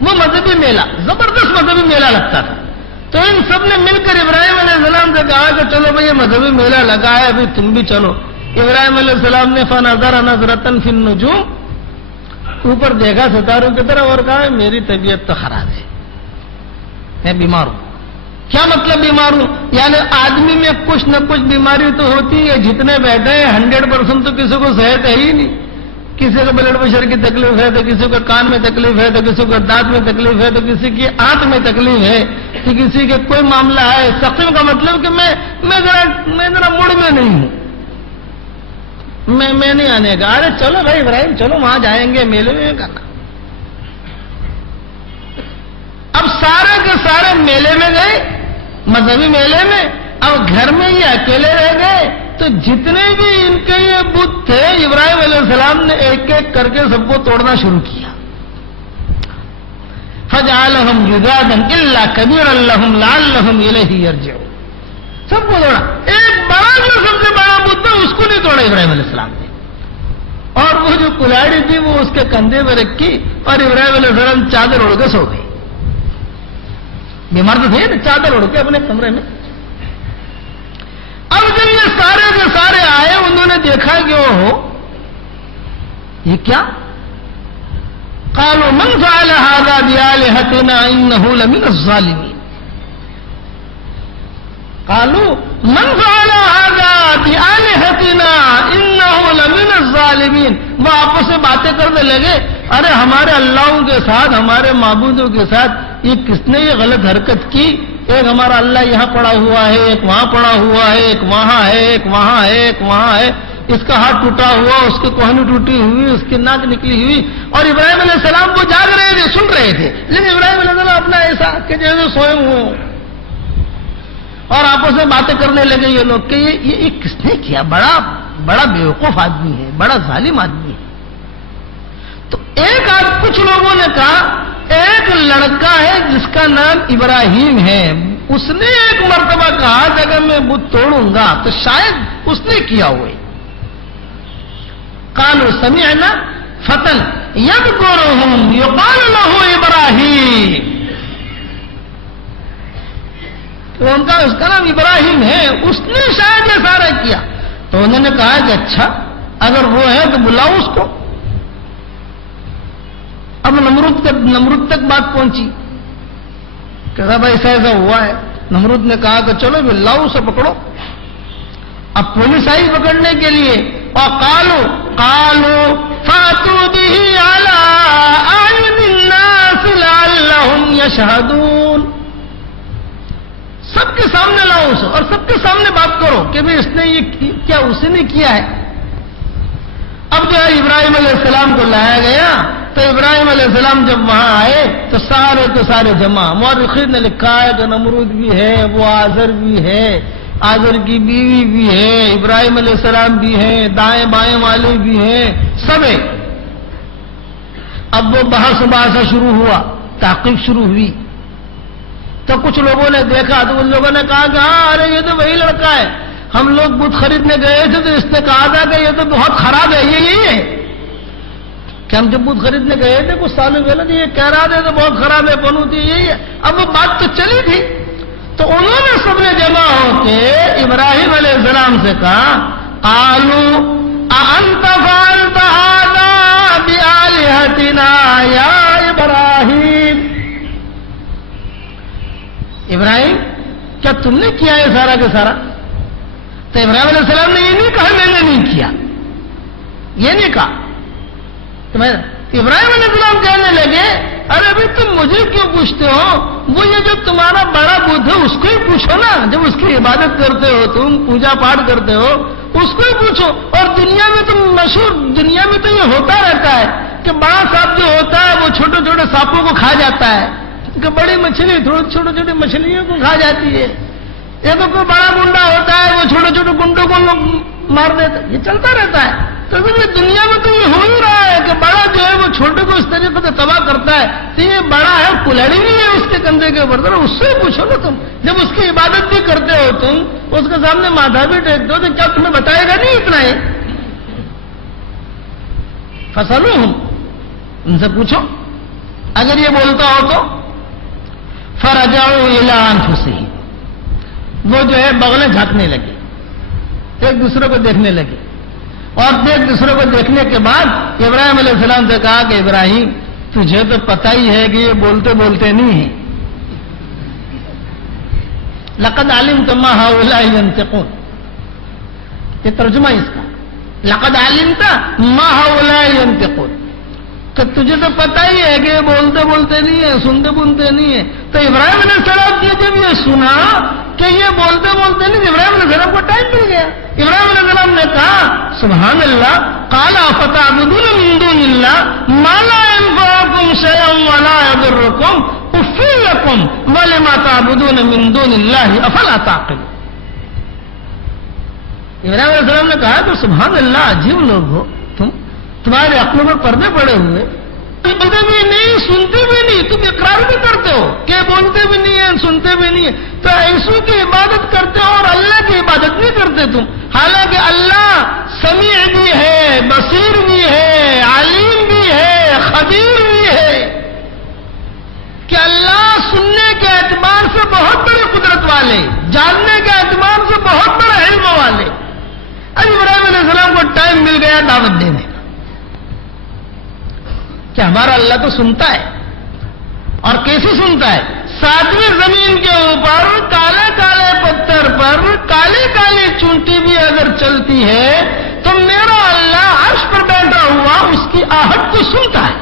وہ مذہبی میلہ زبردست مذہبی میلہ لگتا تھا. تو ان سب نے مل کر ابراہیم علیہ السلام سے کہا کہ چلو بھائی یہ مذہبی میلہ لگا ہے, ابھی تم بھی چلو. ابراہیم علیہ السلام نے فنظر نظرۃ فی النجوم, اوپر دیکھا ستاروں کی طرف اور کہا میری طبیعت تو خراب ہے, میں بیمار ہوں. کیا مطلب بیمار ہوں؟ یعنی آدمی میں کچھ نہ کچھ بیماری تو ہوتی ہے. جتنے بیٹھے ہیں 100% تو کسی کو صحت ہے ہی نہیں. کسی کو بلڈ پریشر کی تکلیف ہے, تو کسی کو کان میں تکلیف ہے, تو کسی کو دانت میں تکلیف ہے, تو کسی کی آنکھ میں تکلیف ہے, تو کسی کے کوئی معاملہ ہے. سقیم کا مطلب کہ میں ذرا موڈ میں نہیں ہوں, میں نہیں آنے کا. ارے چلو بھائی ابراہیم چلو وہاں جائیں گے, میلے میں کرنا. اب سارے کے سارے میلے میں گئے, مذہبی میلے میں. اب گھر میں یہ اکیلے رہ گئے. تو جتنے بھی ان کے یہ بت تھے ابراہیم علیہ السلام نے ایک ایک کر کے سب کو توڑنا شروع کیا. فجعلهم جذاذا الا كبيرا لهم لعلهم اليه يرجعون. سب کو توڑا. ایک بڑا جو سب سے بڑا بت تھا اس کو نہیں توڑا ابراہیم علیہ السلام نے, اور وہ جو کلاڑی تھی وہ اس کے کندھے پہ رکھی, اور ابراہیم علیہ السلام چادر اڑ کے سو گئے. بیمار تو تھے نا, چادر اڑ کے اپنے کمرے میں. اب جب یہ سارے کے سارے آئے, انہوں نے دیکھا کہ وہ یہ کیا؟ قالوا من فعل هذا بآلهتنا انه لمن الظالمين. قالوا من فعل هذا بآلهتنا انه لمن الظالمين. وہ آپس میں باتیں کرنے لگے, ارے ہمارے اللہوں کے ساتھ, ہمارے معبودوں کے ساتھ یہ کس نے یہ غلط حرکت کی؟ ایک ہمارا اللہ یہاں پڑا ہوا ہے, ایک وہاں پڑا ہوا ہے, ایک وہاں ہے, ایک وہاں ہے, ایک وہاں ہے. اس کا ہاتھ ٹوٹا ہوا, اس کی کوہنی ٹوٹی ہوئی, اس کی ناک نکلی ہوئی. اور ابراہیم علیہ السلام کو جاگ رہے تھے, سن رہے تھے, لیکن ابراہیم علیہ السلام اپنا ایسا کہ جیسے سوئے ہوئے ہوں. اور آپس میں باتیں کرنے لگے یہ لوگ کہ یہ کس نے کیا؟ بڑا بیوقوف آدمی ہے, بڑا ظالم آدمی ہے. تو کچھ لوگوں نے کہا ایک لڑکا ہے جس کا نام ابراہیم ہے, اس نے ایک مرتبہ کہا کہ اگر میں بت توڑوں گا تو شاید اس نے کیا ہوئے. قالوا سمعنا فتى يذكرهم يقال له ابراہیم. ان کا اس کا نام ابراہیم ہے, اس نے شاید یہ سارا کیا. تو انہوں نے کہا کہ اچھا اگر وہ ہے تو بلاؤ اس کو. اب نمرود تک بات پہنچی کہ صاحب ایسا ہوا ہے. نمرود نے کہا کہ چلو بھی لاؤ اسے پکڑو. اب پولیس آئی پکڑنے کے لیے, اور قالوا فاتوا به على اعين الناس لعلهم يشهدون. سب کے سامنے لاؤ اسے اور سب کے سامنے بات کرو کہ بھی اس نے یہ کیا, اس نے کیا ہے. اب جو ہے ابراہیم علیہ السلام کو لایا گیا. تو ابراہیم علیہ السلام جب وہاں آئے تو سارے کے سارے جمع. مورخین نے لکھا ہے کہ نمرود بھی ہے, وہ آزر بھی ہے, آزر کی بیوی بھی ہے, ابراہیم علیہ السلام بھی ہیں, دائیں بائیں والے بھی ہیں, سب ہے. اب وہ بحث مباحثہ شروع ہوا, تحقیق شروع ہوئی. تو کچھ لوگوں نے دیکھا تو ان لوگوں نے کہا کہ ہاں ارے یہ تو وہی لڑکا ہے, ہم لوگ بت خریدنے گئے تھے تو اس نے کہا تھا کہ یہ تو بہت خراب ہے, یہی ہے کہ ہم جب بت خریدنے گئے تھے کچھ سالوں پہلے تو یہ کہہ رہا تھا تو بہت خراب ہے, پنوتی یہی ہے. اب وہ بات تو چلی تھی. تو انہوں نے سب نے جمع ہو کے ابراہیم علیہ السلام سے کہا قالوا اانت فعلت هذا بآلهتنا یا ابراہیم. ابراہیم کیا تم نے کیا ہے سارا کا سارا؟ تو ابراہیم علیہ السلام نے یہ نہیں کہا میں نے نہیں کیا, یہ نہیں کہا. ابراہیم علیہ السلام کہنے لگے ارے ابھی تم مجھے کیوں پوچھتے ہو؟ وہ یہ جو تمہارا بڑا بدھ ہے اس کو ہی پوچھو نا, جب اس کی عبادت کرتے ہو, تم پوجا پاٹ کرتے ہو, اس کو ہی پوچھو. اور دنیا میں تم مشہور, دنیا میں تو یہ ہوتا رہتا ہے کہ بڑا سانپ جو ہوتا ہے وہ چھوٹے چھوٹے سانپوں کو کھا جاتا ہے, کہ بڑی مچھلی چھوٹی چھوٹی مچھلیوں کو کھا جاتی ہے. یہ تو کوئی بڑا گنڈا ہوتا ہے وہ چھوٹے چھوٹے گنڈوں کو مار دیتا ہے, یہ چلتا رہتا ہے. تو دنیا میں تو یہ ہو ہی رہا ہے کہ بڑا جو ہے وہ چھوٹے کو اس طریقے سے تباہ کرتا ہے. تو یہ بڑا ہے, کلہڑی بھی ہے اس کے کندھے کے اوپر, اس سے پوچھو نا تم. جب اس کی عبادت بھی کرتے ہو تم, اس کے سامنے ماتھا بھی ٹیکتے ہو, تو کیا تمہیں بتائے گا نہیں اتنا ہے؟ فسألوہم, ان سے پوچھو اگر یہ بولتا ہو تو فرجعوا الی انفسہم، وہ جو ہے بغلیں جھانکنے لگے، ایک دوسرے کو دیکھنے لگے، اور ایک دوسرے کو دیکھنے کے بعد ابراہیم علیہ السلام سے کہا کہ ابراہیم تجھے تو پتہ ہی ہے کہ یہ بولتے بولتے نہیں ہیں، لقد علمت ما هؤلاء ينطقون، یہ ترجمہ اس کا، لقد علمت ما هؤلاء ينطقون، کہ تجھے تو پتہ ہی ہے کہ یہ بولتے بولتے نہیں ہے، سنتے بنتے نہیں ہے۔ تو ابراہیم علیہ السلام نے جب یہ سنا کہ یہ بولتے بولتے نہیں، ابراہیم علیہ السلام کو ٹائم مل گیا۔ ابراہیم علیہ السلام نے کہا سبحان اللہ، قال افتعبدون من دون اللہ ما لا ينفعكم شيئا ولا يضركم اف لكم ولما تعبدون من دون اللہ افلا تعقلون۔ ابراہیم علیہ السلام نے کہا تو سبحان اللہ، عجیب لوگ ہو تمہارے عقلوں میں پردے پڑے ہوئے، بولتے بھی نہیں سنتے بھی نہیں، تم اقرار بھی کرتے ہو کہ بولتے بھی نہیں ہیں سنتے بھی نہیں ہیں، تو ایسوں کی عبادت کرتے ہو اور اللہ کی عبادت نہیں کرتے تم، حالانکہ اللہ سمیع بھی ہے، بصیر بھی ہے، علیم بھی ہے، خبیر بھی ہے، کہ اللہ سننے کے اعتبار سے بہت بڑی قدرت والے، جاننے کے اعتبار سے بہت بڑا علم والے۔ اب ابراہیم علیہ السلام کو ٹائم مل گیا دعوت دینے کا کہ ہمارا اللہ تو سنتا ہے، اور کیسے سنتا ہے؟ ساتویں زمین کے اوپر کالے کالے پتھر پر کالی کالی چونٹی بھی اگر چلتی ہے تو میرا اللہ عرش پر بیٹھا ہوا اس کی آہٹ کو سنتا ہے۔